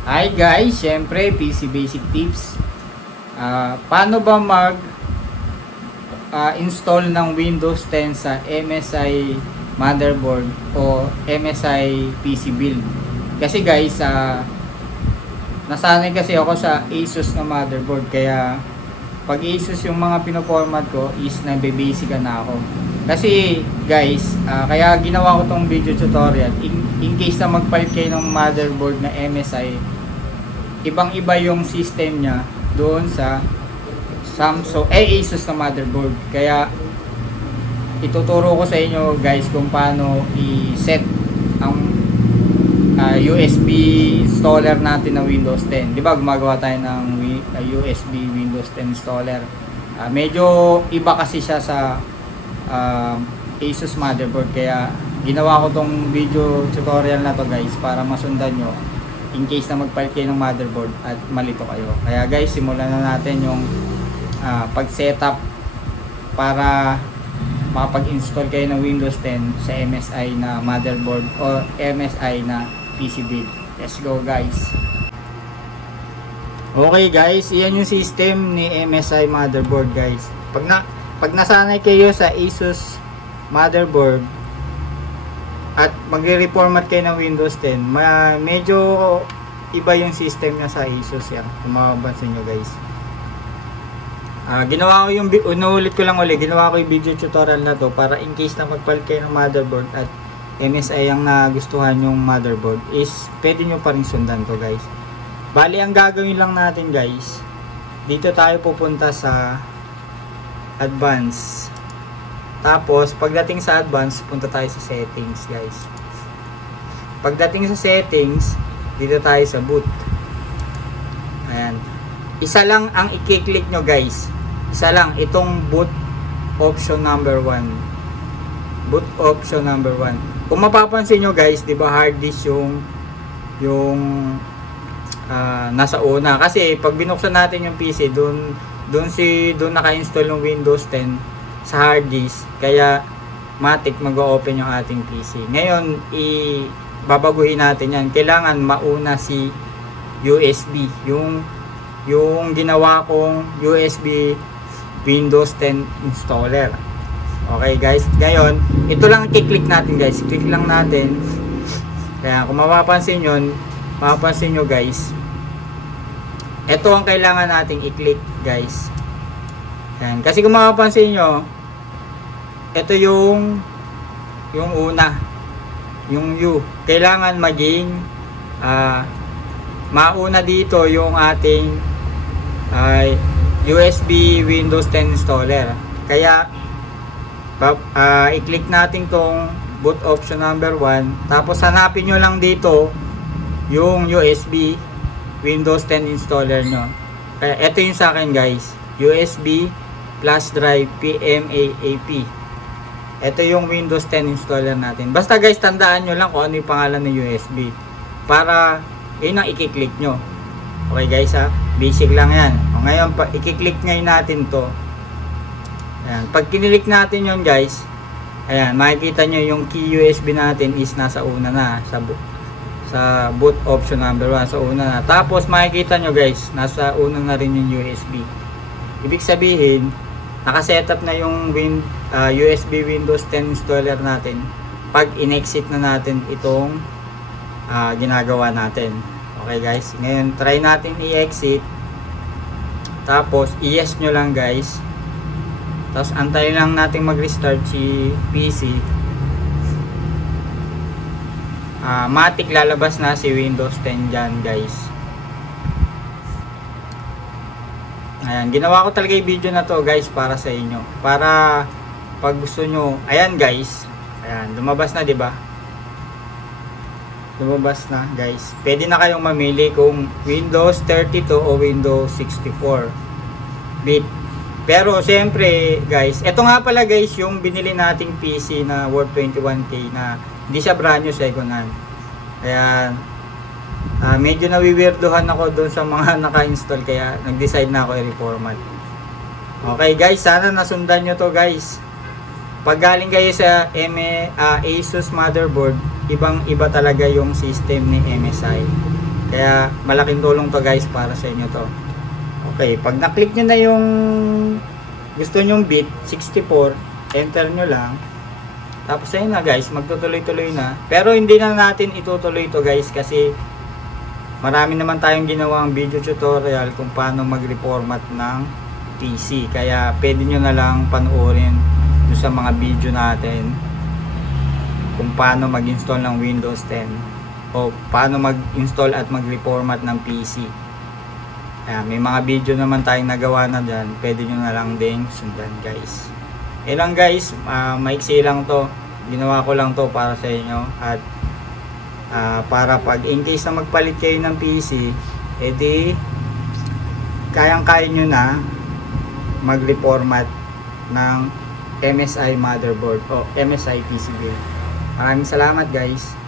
Hi guys, syempre PC Basic Tips. Ah, paano ba mag ah, install ng Windows 10 sa MSI motherboard o MSI PC build? Kasi guys, ah nasanay kasi ako sa Asus na motherboard kaya pag Asus yung mga pinoformat ko is nagbe-basic na ako. Kasi guys, ah, kaya ginawa ko tong video tutorial in, in case na magpalit kayo ng motherboard na MSI ibang-iba yung system niya doon sa Samsung, eh Asus na motherboard. Kaya ituturo ko sa inyo guys kung paano i-set ang ah, USB installer natin ng Windows 10. 'Di ba gumagawa tayo ng ah, USB Windows 10 installer. Ah, medyo iba kasi siya sa ah, Asus motherboard kaya ginawa ko tong video tutorial na to guys para masundan nyo in case na magpalit kayo ng motherboard at malito kayo. Kaya guys, simulan na natin yung ah, pag-setup para makapag-install kayo ng Windows 10 sa MSI na motherboard o MSI na PC build. Let's go guys! Okay guys, iyan yung system ni MSI motherboard guys. Pag na pag nasanay kayo sa Asus motherboard at magre-reformat kayo ng Windows 10, ma medyo iba yung system niya sa Asus yan. Kung mapapansin nyo guys. Ah, ginawa ko yung unulit ko lang uli, ginawa ko yung video tutorial na to para in case na magpalit kayo ng motherboard at MSI ang nagustuhan yung motherboard is pwede nyo pa rin sundan to guys. Bali ang gagawin lang natin guys, dito tayo pupunta sa advance. Tapos pagdating sa advance, punta tayo sa settings guys. Pagdating sa settings, dito tayo sa boot. Ayan. Isa lang ang i-click nyo guys. Isa lang itong boot option number 1. Boot option number 1. Kung mapapansin nyo guys, 'di ba hard disk yung yung ah, nasa una kasi pag binuksan natin yung PC doon doon si doon naka-install yung Windows 10 sa hard disk kaya matik mag-open yung ating PC. Ngayon i babaguhin natin yan. Kailangan mauna si USB, yung yung ginawa kong USB Windows 10 installer. Okay guys, ngayon, ito lang i-click natin guys. Click lang natin. Kaya kung mapapansin yun, mapapansin nyo guys, ito ang kailangan nating i-click guys. Yan. Kasi kung mapapansin nyo, ito yung yung una, yung U. Kailangan maging ah, mauna dito yung ating ay USB Windows 10 installer. Kaya ah, i-click natin tong boot option number 1 tapos hanapin nyo lang dito yung USB Windows 10 installer nyo. Kaya ito yung sa akin guys. USB flash drive PMAAP. Ito yung Windows 10 installer natin. Basta guys, tandaan nyo lang kung ano yung pangalan ng USB. Para, yun ang i-click nyo. Okay guys ha? Basic lang yan. O ngayon, pa, i-click ngayon natin to. Ayan. Pag kinilik natin yon guys, ayan, makikita nyo yung key USB natin is nasa una na. Sa, sa boot option number 1. Sa una na. Tapos makikita nyo guys, nasa una na rin yung USB. Ibig sabihin, nakasetup na yung win, ah, USB Windows 10 installer natin pag in-exit na natin itong ah, ginagawa natin. Okay guys, ngayon try natin i-exit. Tapos i-yes nyo lang guys. Tapos antayin lang natin mag-restart si PC. Ah, matik lalabas na si Windows 10 dyan guys. Ayan, ginawa ko talaga yung video na to guys para sa inyo. Para pag gusto nyo, ayan guys. Ayan, lumabas na ba? Lumabas na guys. Pwede na kayong mamili kung Windows 32 o Windows 64 bit. Pero siyempre guys, ito nga pala guys yung binili nating PC na worth 21k na hindi siya brand new second hand. Kaya Ah, medyo nawiwirduhan ako doon sa mga naka-install kaya nag-decide na ako i-reformat. Okay guys, sana nasundan nyo to guys. Pag galing kayo sa M- ah, Asus motherboard, ibang iba talaga yung system ni MSI. Kaya malaking tulong to guys para sa inyo to. Okay, pag na-click nyo na yung gusto nyong bit, 64, enter nyo lang. Tapos ayun na guys, magtutuloy-tuloy na. Pero hindi na natin itutuloy to guys kasi marami naman tayong ginawang video tutorial kung paano mag-reformat ng PC. Kaya pwede nyo na lang panoorin sa mga video natin kung paano mag-install ng Windows 10 o paano mag-install at mag-reformat ng PC. Ayan, may mga video naman tayong nagawa na dyan. Pwede nyo na lang din sundan guys. Eh lang guys, ah, maiksi lang to. Ginawa ko lang to para sa inyo. At ah, para pag in case na magpalit kayo ng PC, edi kayang-kaya nyo na mag-reformat ng MSI motherboard o MSI PC build. Maraming salamat guys.